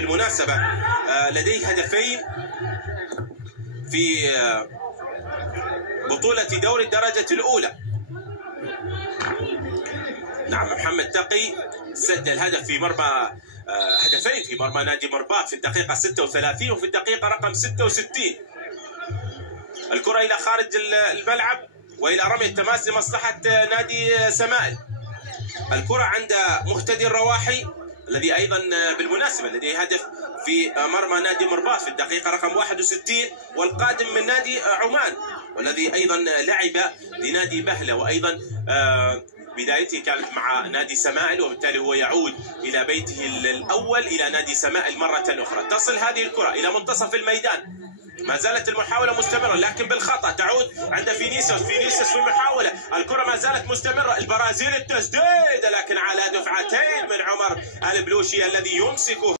بالمناسبة لديه هدفين في بطولة دوري الدرجة الأولى. نعم، محمد تقي سجل هدف في مرمى هدفين في مرمى نادي مرباط في الدقيقة 36 وفي الدقيقة رقم 66. الكرة إلى خارج الملعب وإلى رمي التماس لمصلحة نادي سمائل. الكرة عند مهتدي الرواحي الذي أيضا بالمناسبة لديه هدف في مرمى نادي مرباط في الدقيقة رقم 61، والقادم من نادي عمان والذي أيضا لعب لنادي بهلة، وأيضا بدايته كانت مع نادي سمائل، وبالتالي هو يعود إلى بيته الأول إلى نادي سمائل مرة أخرى. تصل هذه الكرة إلى منتصف الميدان، ما زالت المحاولة مستمرة لكن بالخطأ، تعود عند فينيسيوس في محاولة، الكرة ما زالت مستمرة، البرازيل التسديد لكن على دفعتين من عمر البلوشي الذي يمسكه.